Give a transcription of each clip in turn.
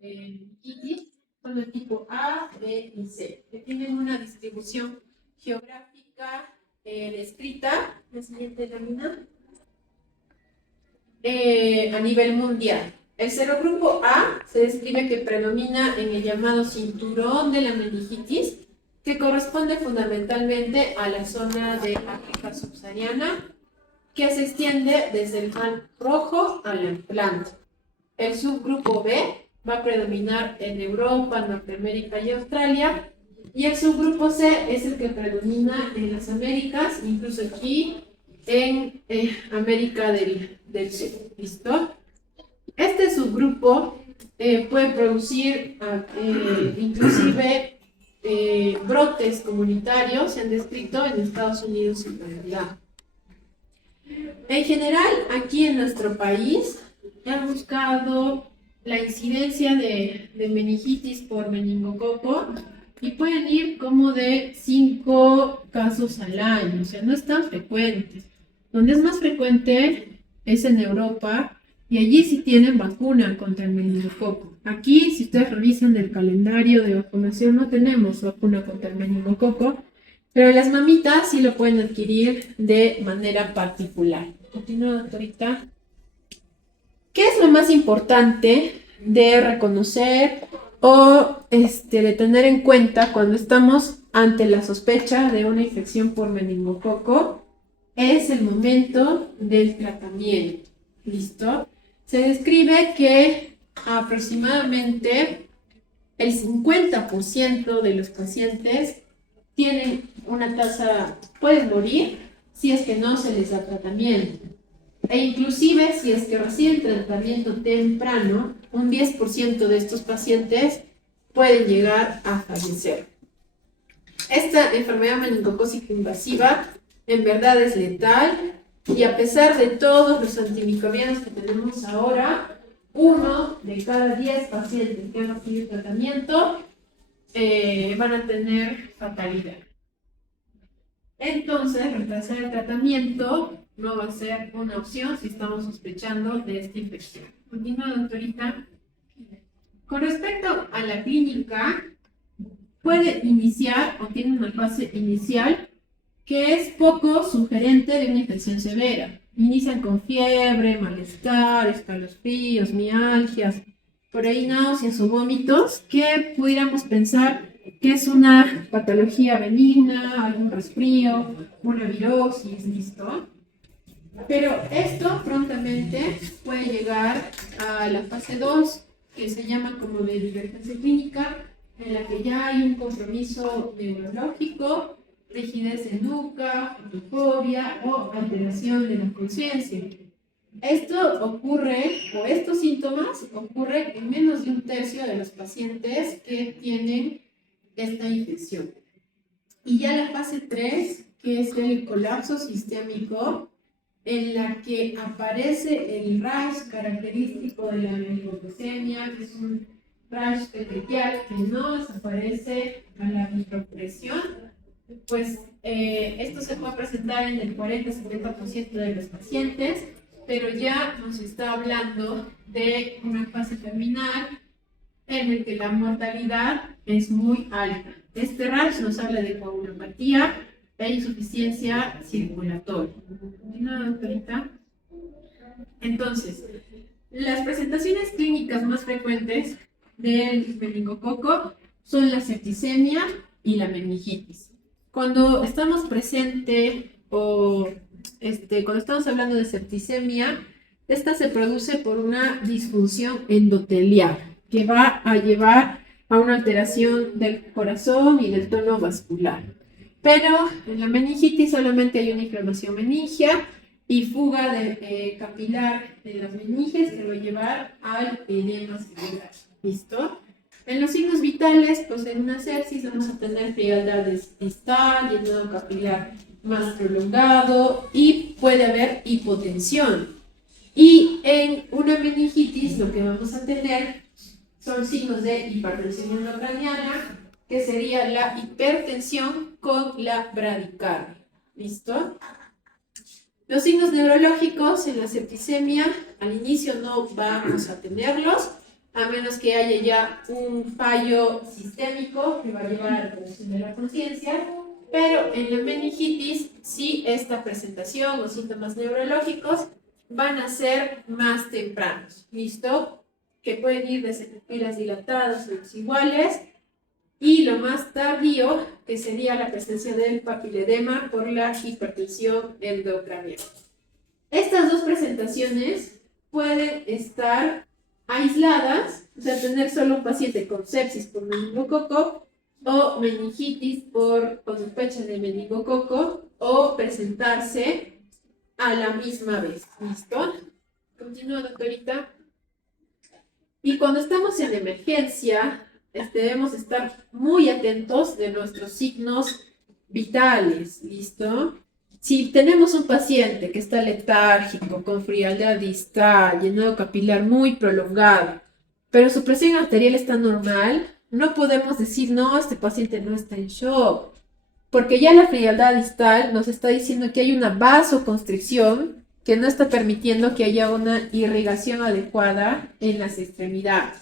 meningitis son de tipo A, B y C, que tienen una distribución geográfica descrita, la siguiente lámina, a nivel mundial. El serogrupo A se describe que predomina en el llamado cinturón de la meningitis, que corresponde fundamentalmente a la zona de África subsahariana, que se extiende desde el Mar Rojo al Atlántico. El subgrupo B va a predominar en Europa, Norteamérica y Australia, y el subgrupo C es el que predomina en las Américas, incluso aquí en América del Sur. ¿Listo? Este subgrupo puede producir inclusive brotes comunitarios, se han descrito en Estados Unidos y Canadá. En general, aquí en nuestro país, han buscado la incidencia de meningitis por meningococo y pueden ir como de 5 casos al año, o sea, no es tan frecuente. Donde es más frecuente es en Europa, y allí sí tienen vacuna contra el meningococo. Aquí, si ustedes revisan el calendario de vacunación, no tenemos vacuna contra el meningococo, pero las mamitas sí lo pueden adquirir de manera particular. Continúa, doctorita. ¿Qué es lo más importante de reconocer o de tener en cuenta cuando estamos ante la sospecha de una infección por meningococo? Es el momento del tratamiento. ¿Listo? Se describe que aproximadamente el 50% de los pacientes tienen una tasa, pueden morir si es que no se les da tratamiento. E inclusive si es que reciben tratamiento temprano, un 10% de estos pacientes pueden llegar a fallecer. Esta enfermedad meningocócica invasiva en verdad es letal, y a pesar de todos los antimicrobianos que tenemos ahora, 1 de cada 10 pacientes que han recibido tratamiento van a tener fatalidad. Entonces, retrasar el tratamiento no va a ser una opción si estamos sospechando de esta infección. Continúa, doctorita. Con respecto a la clínica, puede iniciar o tiene una fase inicial que es poco sugerente de una infección severa. Inician con fiebre, malestar, escalofríos, mialgias, por ahí náuseas o vómitos, que pudiéramos pensar que es una patología benigna, algún resfrío, una virosis, ¿listo? Pero esto prontamente puede llegar a la fase 2, que se llama como de divergencia clínica, en la que ya hay un compromiso neurológico, rigidez de nuca, fobia o alteración de la conciencia. Esto ocurre, o estos síntomas ocurren en menos de 1/3 de los pacientes que tienen esta infección. Y ya la fase 3, que es el colapso sistémico, en la que aparece el rash característico de la meningococemia, que es un rash petequial que no desaparece a la micropresión, pues esto se puede presentar en el 40-70% de los pacientes, pero ya nos está hablando de una fase terminal en el que la mortalidad es muy alta. Este rash nos habla de coagulopatía e insuficiencia circulatoria. ¿Continúa, doctorita? Entonces, las presentaciones clínicas más frecuentes del meningococo son la septicemia y la meningitis. Cuando estamos presente o cuando estamos hablando de septicemia, esta se produce por una disfunción endotelial que va a llevar a una alteración del corazón y del tono vascular. Pero en la meningitis solamente hay una inflamación meningia y fuga capilar de las meninges que va a llevar al edema cerebral. ¿Listo? En los signos vitales, pues en una sepsis vamos a tener frialdad distal, llenado capilar más prolongado y puede haber hipotensión. Y en una meningitis lo que vamos a tener son signos de hipertensión intracraniana, que sería la hipertensión con la bradicardia. ¿Listo? Los signos neurológicos en la septicemia, al inicio no vamos a tenerlos, a menos que haya ya un fallo sistémico que va a llevar a la reducción de la conciencia. Pero en la meningitis, sí, esta presentación o síntomas neurológicos van a ser más tempranos, ¿listo? Que pueden ir desde pupilas dilatadas o desiguales, y lo más tardío, que sería la presencia del papiledema por la hipertensión endocraniana. Estas dos presentaciones pueden estar aisladas, o sea, tener solo un paciente con sepsis por meningococo, o meningitis con sospecha de meningococo, o presentarse a la misma vez. ¿Listo? Continúa, doctorita. Y cuando estamos en emergencia, debemos estar muy atentos de nuestros signos vitales. ¿Listo? Si tenemos un paciente que está letárgico, con frialdad distal, llenado capilar muy prolongado, pero su presión arterial está normal, no podemos decir, no, este paciente no está en shock, porque ya la frialdad distal nos está diciendo que hay una vasoconstricción que no está permitiendo que haya una irrigación adecuada en las extremidades.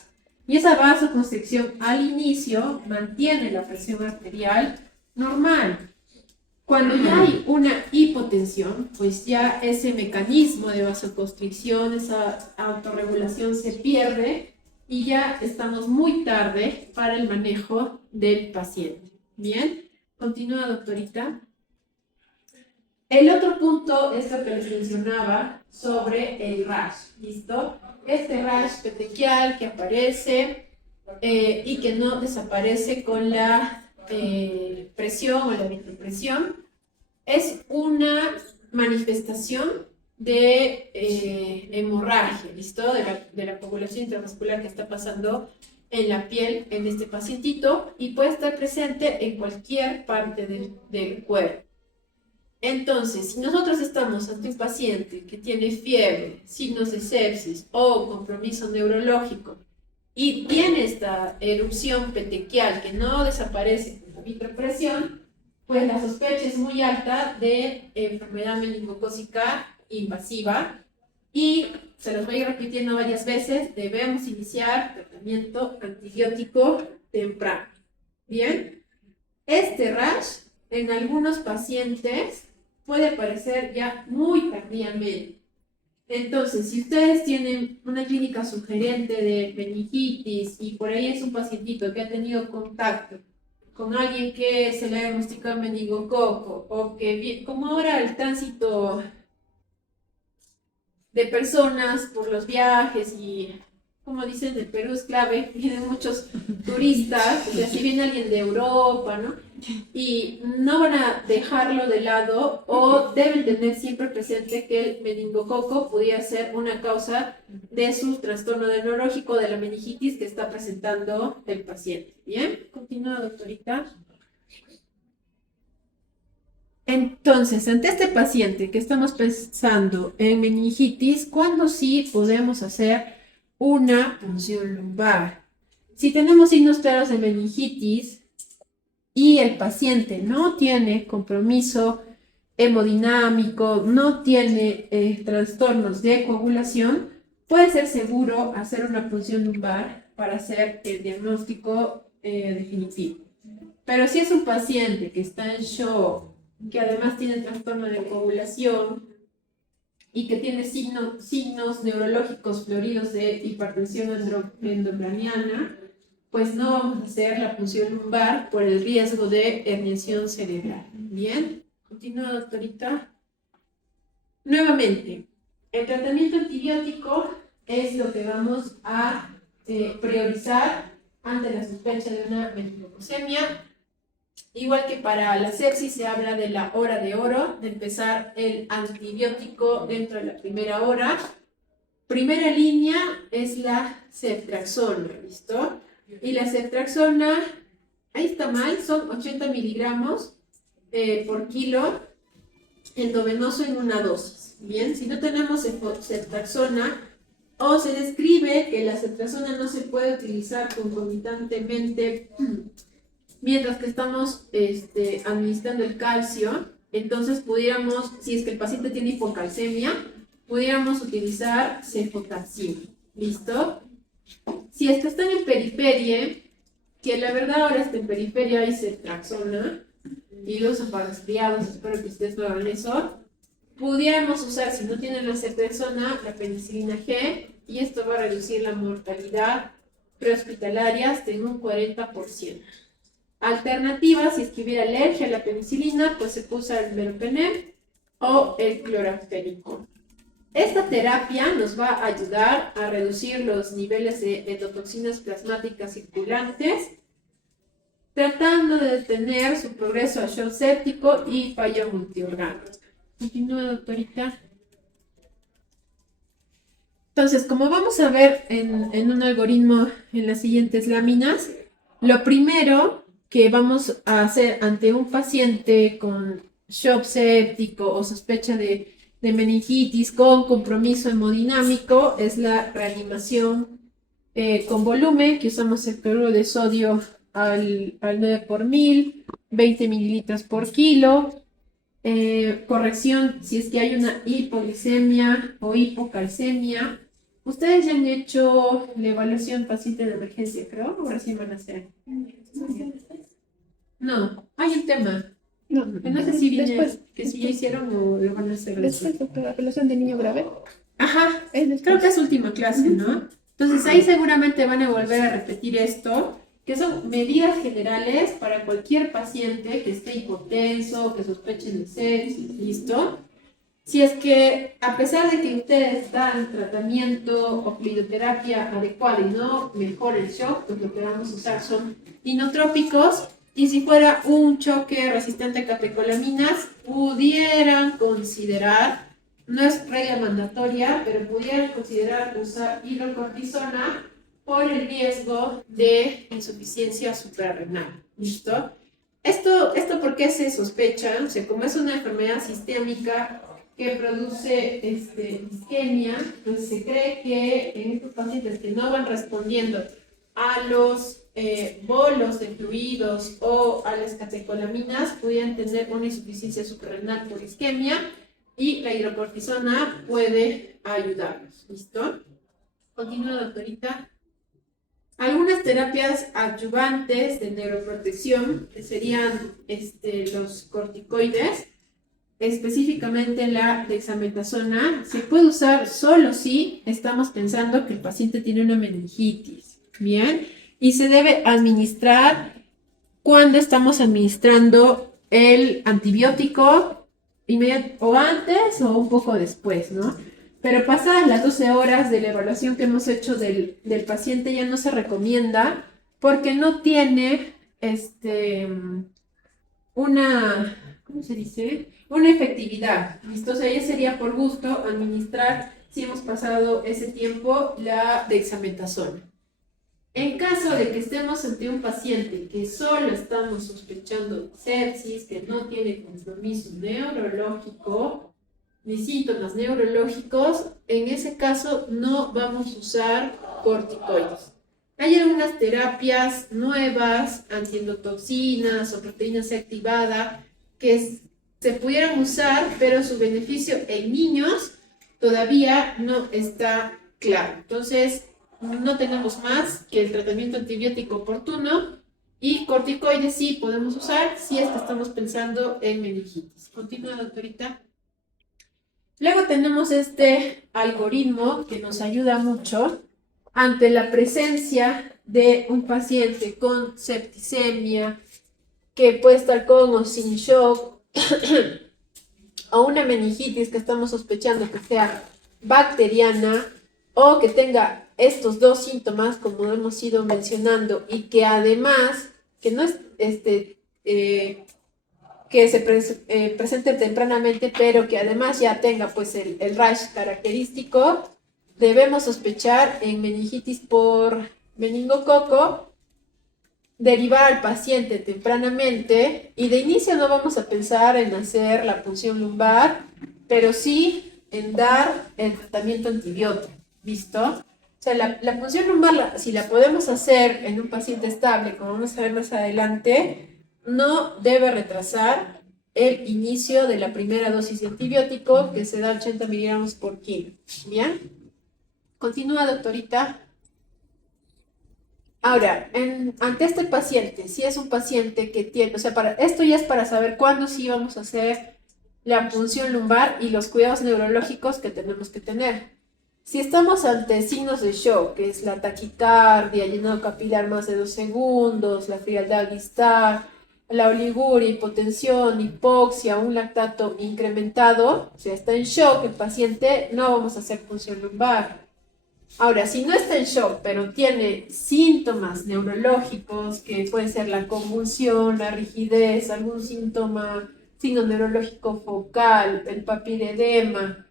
Y esa vasoconstricción al inicio mantiene la presión arterial normal. Cuando ya hay una hipotensión, pues ya ese mecanismo de vasoconstricción, esa autorregulación se pierde, y ya estamos muy tarde para el manejo del paciente. Bien, continúa, doctorita. El otro punto es lo que les mencionaba sobre el rash, ¿listo? Este rash petequial que aparece y que no desaparece con la presión o la vitropresión, es una manifestación de hemorragia, ¿listo? De la coagulación intravascular que está pasando en la piel en este pacientito, y puede estar presente en cualquier parte del cuerpo. Entonces, si nosotros estamos ante un paciente que tiene fiebre, signos de sepsis o compromiso neurológico y tiene esta erupción petequial que no desaparece con la vitropresión, pues la sospecha es muy alta de enfermedad meningocócica invasiva, y se los voy a ir repitiendo varias veces: debemos iniciar tratamiento antibiótico temprano. Bien, este rash en algunos pacientes puede aparecer ya muy tardíamente. Entonces, si ustedes tienen una clínica sugerente de meningitis y por ahí es un pacientito que ha tenido contacto con alguien que se le ha diagnosticado meningococo, o que, como ahora el tránsito de personas por los viajes y, como dicen, el Perú es clave, vienen muchos turistas, o sea, si viene alguien de Europa, ¿no? Y no van a dejarlo de lado, o deben tener siempre presente que el meningococo podría ser una causa de su trastorno neurológico, de la meningitis que está presentando el paciente. Bien, continúa, doctorita. Entonces, ante este paciente que estamos pensando en meningitis, ¿cuándo sí podemos hacer una punción lumbar? Si tenemos signos claros de meningitis y el paciente no tiene compromiso hemodinámico, no tiene trastornos de coagulación, puede ser seguro hacer una punción lumbar para hacer el diagnóstico definitivo. Pero si es un paciente que está en shock, que además tiene trastorno de coagulación y que tiene signos neurológicos floridos de hipertensión endocraniana, pues no vamos a hacer la punción lumbar por el riesgo de herniación cerebral. Bien, continúa, doctorita. Nuevamente, el tratamiento antibiótico es lo que vamos a priorizar ante la sospecha de una meningococemia. Igual que para la sepsis, se habla de la hora de oro, de empezar el antibiótico dentro de la primera hora. Primera línea es la ceftriaxona, ¿listo? Y la ceftriaxona, ahí está mal, son 80 miligramos por kilo endovenoso en una dosis. Bien, si no tenemos ceftriaxona, o se describe que la ceftriaxona no se puede utilizar concomitantemente mientras que estamos administrando el calcio, entonces pudiéramos, si es que el paciente tiene hipocalcemia, pudiéramos utilizar cefotaxima. ¿Listo? Si es que están en periferia, que la verdad ahora está en periferia y se traxona, y lo usan para resfriados, espero que ustedes no hagan eso, pudiéramos usar, si no tienen la ceftriaxona, la penicilina G, y esto va a reducir la mortalidad prehospitalaria hasta en un 40%. Alternativa, si es que hubiera alergia a la penicilina, pues se puso el meropenem o el clorafénico. Esta terapia nos va a ayudar a reducir los niveles de endotoxinas plasmáticas circulantes, tratando de detener su progreso a shock séptico y falla multiorgánico. Continúa, doctorita. Entonces, como vamos a ver en un algoritmo en las siguientes láminas, lo primero que vamos a hacer ante un paciente con shock séptico o sospecha de meningitis con compromiso hemodinámico es la reanimación con volumen, que usamos el cloruro de sodio al 9 por 1000, 20 mililitros por kilo. Corrección si es que hay una hipoglicemia o hipocalcemia. Ustedes ya han hecho la evaluación paciente de emergencia, creo, o recién van a hacer. No, hay un tema. No sé si viene después, que si ya hicieron o lo van a hacer después, doctora, relación de niño grave. Ajá, Es creo que es última clase, ¿no? Entonces ahí seguramente van a volver a repetir esto, que son medidas generales para cualquier paciente que esté hipotenso, que sospechen de sepsis, ¿listo? Si es que a pesar de que ustedes dan tratamiento o fluidoterapia adecuada y no mejora el shock, pues lo que vamos a usar son inotrópicos. Y si fuera un choque resistente a catecolaminas, pudieran considerar, no es regla mandatoria, pero pudieran considerar usar hidrocortisona por el riesgo de insuficiencia suprarrenal. ¿Listo? Esto ¿por qué se sospecha? O sea, como es una enfermedad sistémica que produce isquemia, pues se cree que en estos pacientes que no van respondiendo a los bolos de fluidos o a las catecolaminas pudieran tener una insuficiencia suprarrenal por isquemia y la hidrocortisona puede ayudarnos. ¿Listo? Continúa, doctorita. Algunas terapias adyuvantes de neuroprotección que serían los corticoides, específicamente la dexametasona, se puede usar solo si estamos pensando que el paciente tiene una meningitis. Bien, y se debe administrar cuando estamos administrando el antibiótico o antes o un poco después, ¿no? Pero pasadas las 12 horas de la evaluación que hemos hecho del paciente ya no se recomienda porque no tiene ¿cómo se dice? Una efectividad. ¿Listo? O sea, ya sería por gusto administrar, si hemos pasado ese tiempo, la dexametasona. En caso de que estemos ante un paciente que solo estamos sospechando sepsis, que no tiene compromiso neurológico, ni síntomas neurológicos, en ese caso no vamos a usar corticoides. Hay algunas terapias nuevas, antiendotoxinas o proteína C activada, que se pudieran usar, pero su beneficio en niños todavía no está claro. Entonces, no tenemos más que el tratamiento antibiótico oportuno y corticoides sí podemos usar si es que estamos pensando en meningitis. Continúa, doctorita. Luego tenemos este algoritmo que nos ayuda mucho ante la presencia de un paciente con septicemia, que puede estar con o sin shock, o una meningitis que estamos sospechando que sea bacteriana o que tenga estos dos síntomas, como hemos ido mencionando, y que además, que no es que se presente tempranamente, pero que además ya tenga pues el rash característico, debemos sospechar en meningitis por meningococo, derivar al paciente tempranamente y de inicio no vamos a pensar en hacer la punción lumbar, pero sí en dar el tratamiento antibiótico, ¿listo? O sea, la punción lumbar, si la podemos hacer en un paciente estable, como vamos a ver más adelante, no debe retrasar el inicio de la primera dosis de antibiótico, que se da 80 miligramos por kilo. ¿Bien? Continúa, doctorita. Ahora, ante este paciente, si es un paciente que tiene, o sea, esto ya es para saber cuándo sí vamos a hacer la punción lumbar y los cuidados neurológicos que tenemos que tener. Si estamos ante signos de shock, que es la taquicardia, llenado capilar más de 2 segundos, la frialdad distal, la oliguria, hipotensión, hipoxia, un lactato incrementado, o sea, está en shock el paciente, no vamos a hacer punción lumbar. Ahora, si no está en shock, pero tiene síntomas neurológicos, que puede ser la convulsión, la rigidez, algún signo neurológico focal, el papiledema,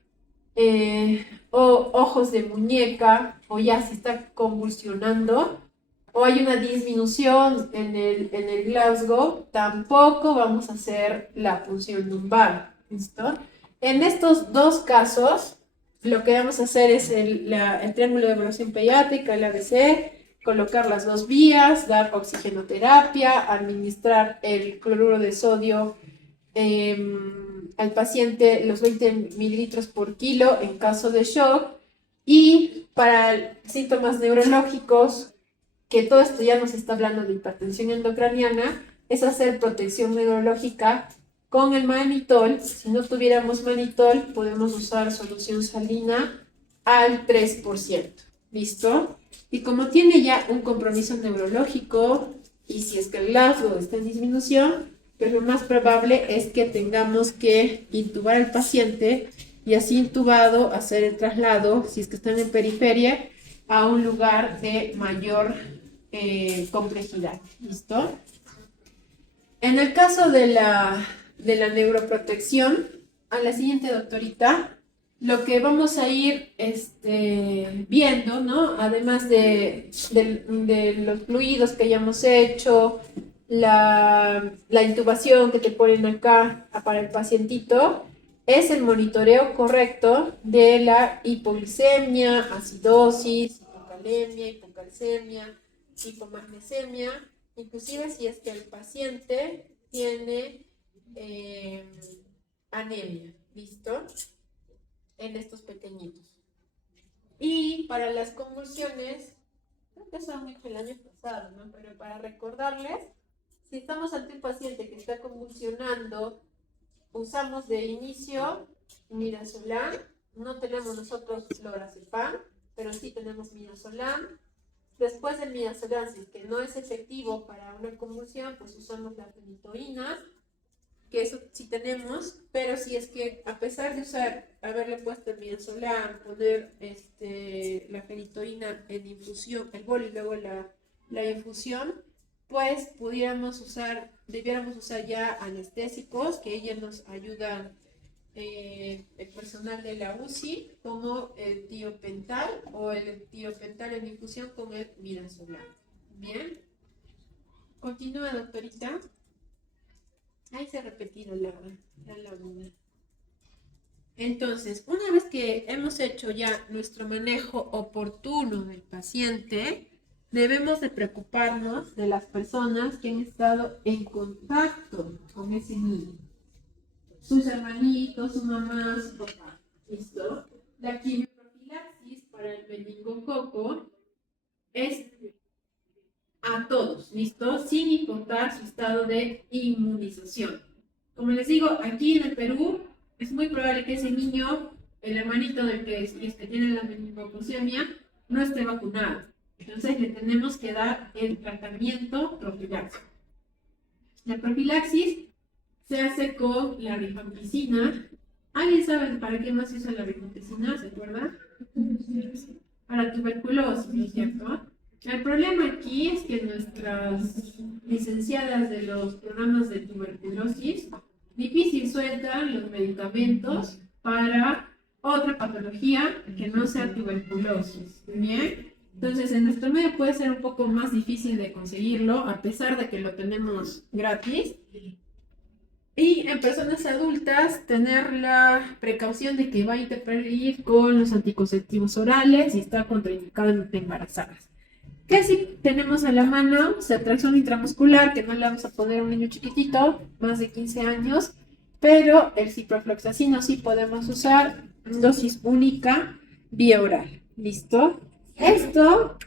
o ojos de muñeca, o ya se está convulsionando, o hay una disminución en el Glasgow, tampoco vamos a hacer la punción lumbar. ¿Listo? En estos dos casos, lo que vamos a hacer es el triángulo de evaluación pediátrica, el ABC, colocar las dos vías, dar oxigenoterapia, administrar el cloruro de sodio al paciente los 20 mililitros por kilo en caso de shock, y para síntomas neurológicos, que todo esto ya nos está hablando de hipertensión endocraniana, es hacer protección neurológica con el manitol. Si no tuviéramos manitol, podemos usar solución salina al 3%. ¿Listo? Y como tiene ya un compromiso neurológico, y si es que el Glasgow está en disminución, pues lo más probable es que tengamos que intubar al paciente y así intubado hacer el traslado, si es que están en periferia, a un lugar de mayor complejidad. ¿Listo? En el caso de la neuroprotección, a la siguiente doctorita, lo que vamos a ir viendo, ¿no? Además de los fluidos que ya hemos hecho, la intubación que te ponen acá para el pacientito, es el monitoreo correcto de la hipoglicemia, acidosis, hipocalemia, hipocalcemia, hipomagnesemia, inclusive si es que el paciente tiene anemia, ¿listo? En estos pequeñitos. Y para las convulsiones, creo que eso fue el año pasado, ¿no? Pero para recordarles, si estamos ante un paciente que está convulsionando, usamos de inicio midazolam, no tenemos nosotros lorazepam, pero sí tenemos midazolam. Después del midazolam, si es que no es efectivo para una convulsión, pues usamos la fenitoína, que eso sí tenemos, pero si es que a pesar de haberle puesto el midazolam, poner la fenitoína en infusión, el bol y luego la infusión, pues debiéramos usar ya anestésicos, que ellos nos ayudan, el personal de la UCI, como el tiopental o el tiopental en infusión con el midazolam. Bien, continúa, doctorita. Ahí se ha repetido la lámina. Entonces, una vez que hemos hecho ya nuestro manejo oportuno del paciente, debemos de preocuparnos de las personas que han estado en contacto con ese niño. Sus hermanitos, su mamá, su papá. ¿Listo? La quimioprofilaxis para el meningococo es a todos, ¿listo? Sin importar su estado de inmunización. Como les digo, aquí en el Perú es muy probable que ese niño, el hermanito del que tiene la meningococemia, no esté vacunado. Entonces le tenemos que dar el tratamiento profiláctico. La profilaxis se hace con la rifampicina. ¿Alguien sabe para qué más se usa la rifampicina? ¿Se acuerda? Para tuberculosis, ¿no es cierto? El problema aquí es que nuestras licenciadas de los programas de tuberculosis difícil sueltan los medicamentos para otra patología que no sea tuberculosis. ¿Bien? Entonces, en nuestro medio puede ser un poco más difícil de conseguirlo, a pesar de que lo tenemos gratis. Y en personas adultas, tener la precaución de que va a interferir con los anticonceptivos orales y está contraindicado en embarazadas. ¿Qué si tenemos a la mano? Ceftriaxona intramuscular, que no le vamos a poner a un niño chiquitito, más de 15 años, pero el ciprofloxacino sí podemos usar en dosis única, vía oral. ¿Listo? Esto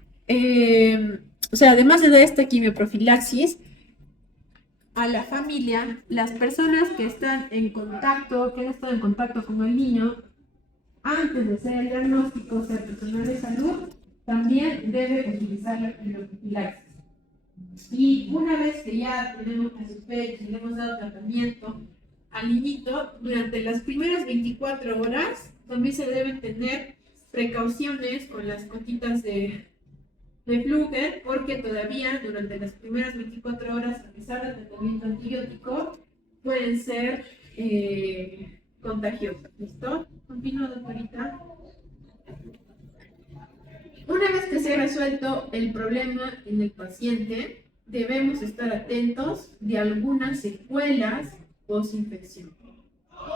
o sea, además de dar esta quimioprofilaxis, a la familia, las personas que están en contacto, que han estado en contacto con el niño, antes de hacer el diagnóstico, ser personal de salud, también debe utilizar la quimioprofilaxis. Y una vez que ya tenemos la sospecha y le hemos dado tratamiento al niñito, durante las primeras 24 horas también se deben tener precauciones con las gotitas de Fluger, porque todavía durante las primeras 24 horas, a pesar del tratamiento antibiótico, pueden ser contagiosos. ¿Listo? Continúo, doctorita. Una vez que se ha resuelto el problema en el paciente, debemos estar atentos de algunas secuelas post-infección.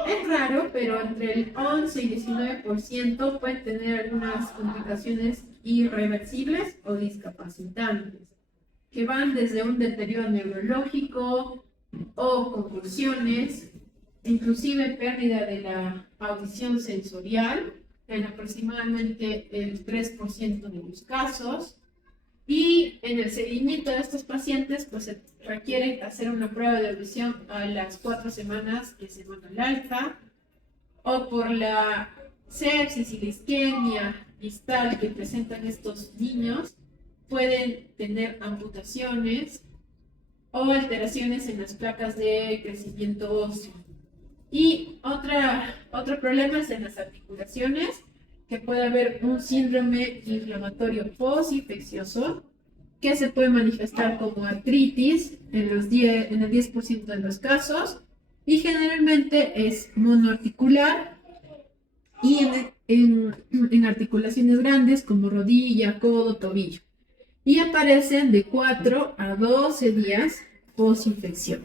Es raro, pero entre el 11 y 19% pueden tener algunas complicaciones irreversibles o discapacitantes, que van desde un deterioro neurológico o convulsiones, inclusive pérdida de la audición sensorial, en aproximadamente el 3% de los casos. Y en el seguimiento de estos pacientes, pues se requiere hacer una prueba de audición a las 4 semanas que se van al alta, o por la sepsis y la isquemia distal que presentan estos niños, pueden tener amputaciones o alteraciones en las placas de crecimiento óseo. Y otro problema es en las articulaciones, que puede haber un síndrome inflamatorio postinfeccioso que se puede manifestar como artritis en el 10% de los casos, y generalmente es monoarticular y en articulaciones grandes como rodilla, codo, tobillo, y aparecen de 4 a 12 días postinfección.